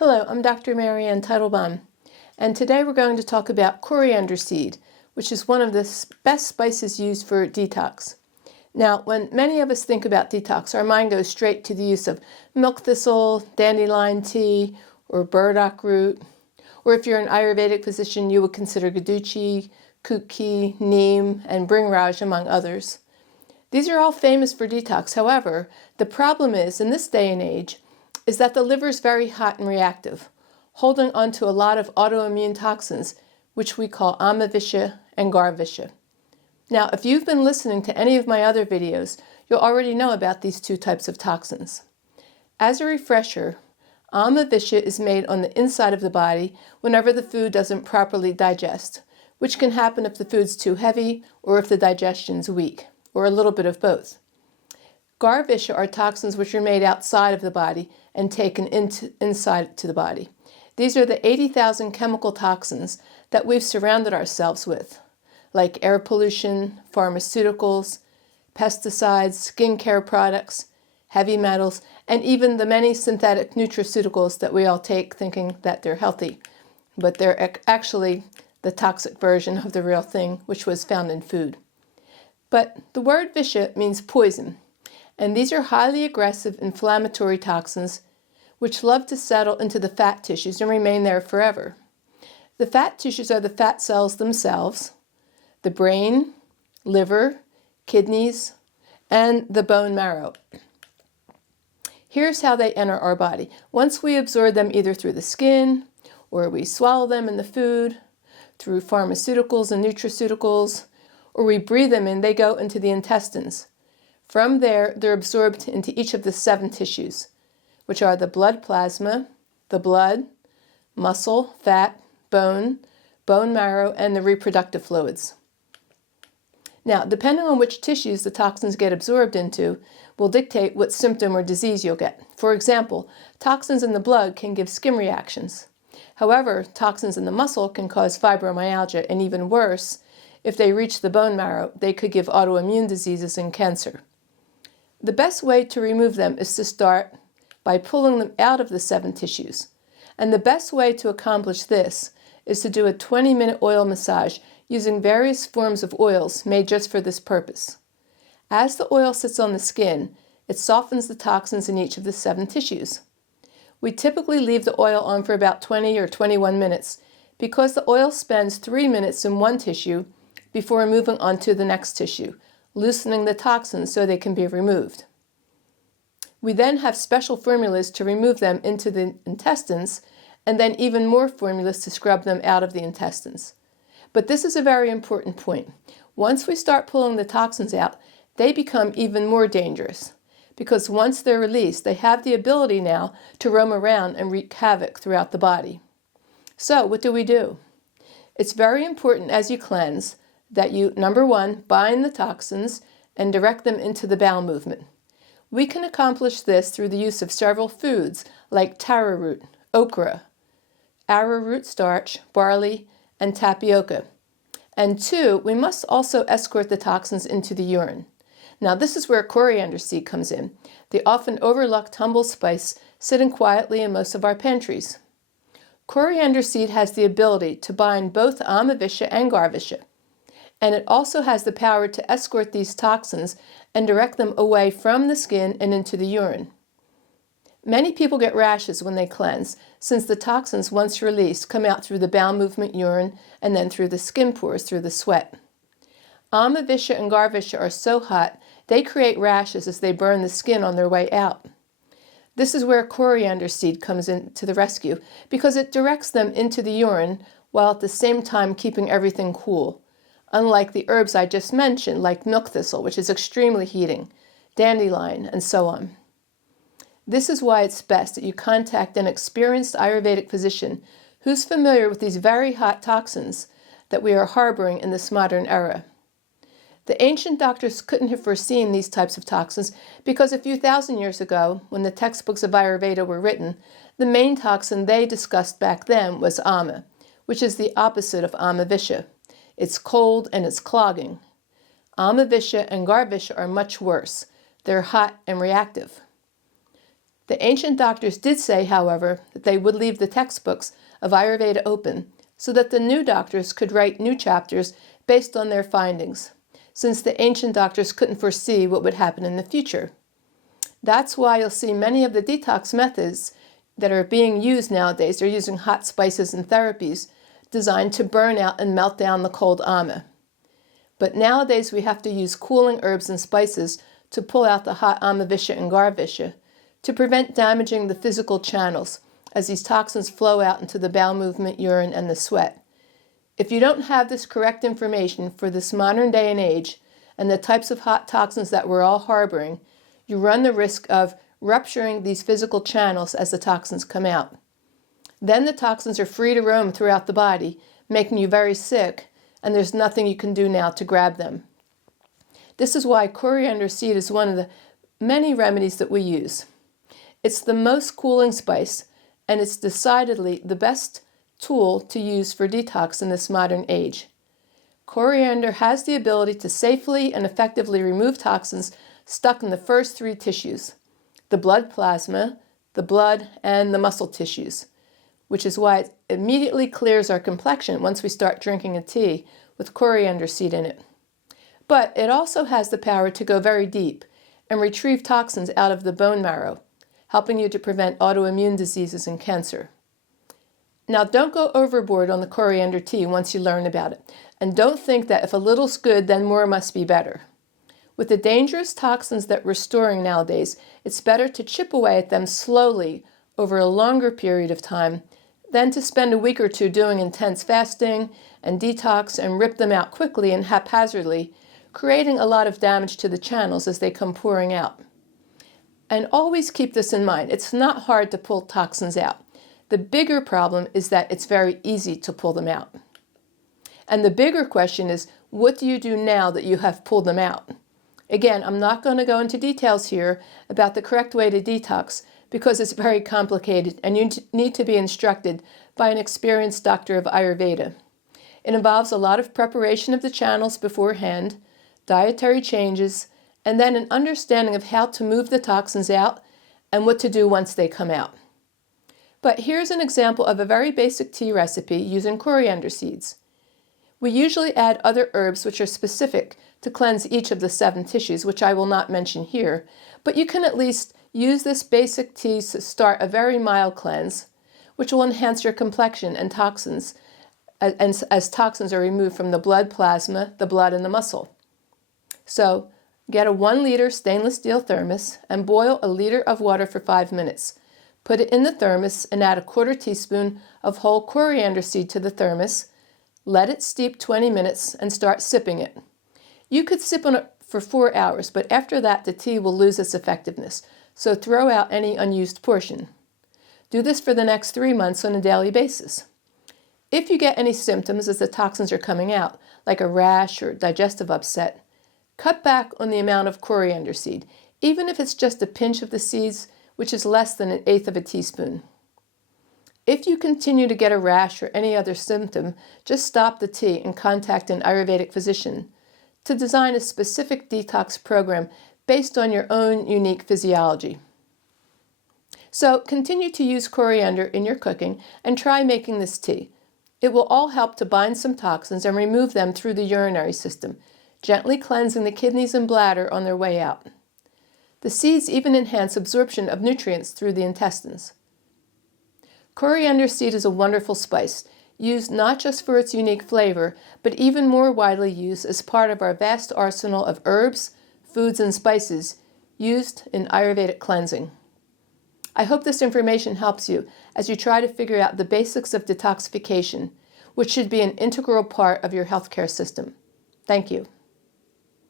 Hello, I'm Dr. Marianne Teitelbaum, and today we're going to talk about coriander seed, which is one of the best spices used for detox. Now, when many of us think about detox, our mind goes straight to the use of milk thistle, dandelion tea, or burdock root. Or if you're an Ayurvedic physician, you would consider guduchi, kutki, neem, and bhringraj, among others. These are all famous for detox. However, the problem is, in this day and age, is that the liver is very hot and reactive, holding onto a lot of autoimmune toxins, which we call visha and visha. Now, if you've been listening to any of my other videos, you'll already know about these two types of toxins. As a refresher, visha is made on the inside of the body whenever the food doesn't properly digest, which can happen if the food's too heavy or if the digestion's weak, or a little bit of both. Visha are toxins which are made outside of the body and taken inside to the body. These are the 80,000 chemical toxins that we've surrounded ourselves with, like air pollution, pharmaceuticals, pesticides, skincare products, heavy metals, and even the many synthetic nutraceuticals that we all take thinking that they're healthy, but they're actually the toxic version of the real thing, which was found in food. But the word visha means poison. And these are highly aggressive inflammatory toxins which love to settle into the fat tissues and remain there forever. The fat tissues are the fat cells themselves, the brain, liver, kidneys, and the bone marrow. Here's how they enter our body. Once we absorb them either through the skin, or we swallow them in the food, through pharmaceuticals and nutraceuticals, or we breathe them in, they go into the intestines. From there, they're absorbed into each of the 7 tissues, which are the blood plasma, the blood, muscle, fat, bone marrow, and the reproductive fluids. Now, depending on which tissues the toxins get absorbed into will dictate what symptom or disease you'll get. For example, toxins in the blood can give skin reactions. However, toxins in the muscle can cause fibromyalgia, and even worse, if they reach the bone marrow, they could give autoimmune diseases and cancer. The best way to remove them is to start by pulling them out of the 7 tissues. And the best way to accomplish this is to do a 20-minute oil massage using various forms of oils made just for this purpose. As the oil sits on the skin, it softens the toxins in each of the 7 tissues. We typically leave the oil on for about 20 or 21 minutes because the oil spends 3 minutes in one tissue before moving on to the next tissue, loosening the toxins so they can be removed. We then have special formulas to remove them into the intestines, and then even more formulas to scrub them out of the intestines. But this is a very important point. Once we start pulling the toxins out, they become even more dangerous, because once they're released, they have the ability now to roam around and wreak havoc throughout the body. So what do? It's very important as you cleanse that you, number 1, bind the toxins and direct them into the bowel movement. We can accomplish this through the use of several foods like taro root, okra, arrowroot starch, barley, and tapioca. And 2, we must also escort the toxins into the urine. Now this is where coriander seed comes in, the often overlooked humble spice sitting quietly in most of our pantries. Coriander seed has the ability to bind both visha and visha. And it also has the power to escort these toxins and direct them away from the skin and into the urine. Many people get rashes when they cleanse, since the toxins, once released, come out through the bowel movement, urine, and then through the skin pores, through the sweat. Visha and visha are so hot, they create rashes as they burn the skin on their way out. This is where coriander seed comes in to the rescue, because it directs them into the urine while at the same time keeping everything cool. Unlike the herbs I just mentioned, like milk thistle, which is extremely heating, dandelion, and so on. This is why it's best that you contact an experienced Ayurvedic physician who's familiar with these very hot toxins that we are harboring in this modern era. The ancient doctors couldn't have foreseen these types of toxins because a few thousand years ago, when the textbooks of Ayurveda were written, the main toxin they discussed back then was ama, which is the opposite of visha. It's cold and it's clogging. visha and visha are much worse. They're hot and reactive. The ancient doctors did say, however, that they would leave the textbooks of Ayurveda open so that the new doctors could write new chapters based on their findings, since the ancient doctors couldn't foresee what would happen in the future. That's why you'll see many of the detox methods that are being used nowadays. They're using hot spices and therapies designed to burn out and melt down the cold ama. But nowadays we have to use cooling herbs and spices to pull out the hot ama visha and gar visha to prevent damaging the physical channels as these toxins flow out into the bowel movement, urine, and the sweat. If you don't have this correct information for this modern day and age and the types of hot toxins that we're all harboring, you run the risk of rupturing these physical channels as the toxins come out. Then the toxins are free to roam throughout the body, making you very sick, and there's nothing you can do now to grab them. This is why coriander seed is one of the many remedies that we use. It's the most cooling spice, and it's decidedly the best tool to use for detox in this modern age. Coriander has the ability to safely and effectively remove toxins stuck in the first three tissues: the blood plasma, the blood, and the muscle tissues, which is why it immediately clears our complexion once we start drinking a tea with coriander seed in it. But it also has the power to go very deep and retrieve toxins out of the bone marrow, helping you to prevent autoimmune diseases and cancer. Now, don't go overboard on the coriander tea once you learn about it, and don't think that if a little's good, then more must be better. With the dangerous toxins that we're storing nowadays, it's better to chip away at them slowly over a longer period of time than to spend a week or two doing intense fasting and detox and rip them out quickly and haphazardly, creating a lot of damage to the channels as they come pouring out. And always keep this in mind. It's not hard to pull toxins out. The bigger problem is that it's very easy to pull them out. And the bigger question is, what do you do now that you have pulled them out? Again, I'm not going to go into details here about the correct way to detox because it's very complicated and you need to be instructed by an experienced doctor of Ayurveda. It involves a lot of preparation of the channels beforehand, dietary changes, and then an understanding of how to move the toxins out and what to do once they come out. But here's an example of a very basic tea recipe using coriander seeds. We usually add other herbs which are specific to cleanse each of the 7 tissues, which I will not mention here, but you can at least use this basic tea to start a very mild cleanse, which will enhance your complexion and toxins, as toxins are removed from the blood plasma, the blood, and the muscle. So, get a 1-liter stainless steel thermos and boil a liter of water for 5 minutes. Put it in the thermos and add a 1/4 teaspoon of whole coriander seed to the thermos. Let it steep 20 minutes and start sipping it. You could sip on it for 4 hours, but after that the tea will lose its effectiveness, so throw out any unused portion. Do this for the next 3 months on a daily basis. If you get any symptoms as the toxins are coming out, like a rash or digestive upset, cut back on the amount of coriander seed, even if it's just a pinch of the seeds, which is less than 1/8 of a teaspoon. If you continue to get a rash or any other symptom, just stop the tea and contact an Ayurvedic physician to design a specific detox program based on your own unique physiology. So continue to use coriander in your cooking and try making this tea. It will all help to bind some toxins and remove them through the urinary system, gently cleansing the kidneys and bladder on their way out. The seeds even enhance absorption of nutrients through the intestines. Coriander seed is a wonderful spice, used not just for its unique flavor, but even more widely used as part of our vast arsenal of herbs, foods, and spices used in Ayurvedic cleansing. I hope this information helps you as you try to figure out the basics of detoxification, which should be an integral part of your healthcare system. Thank you.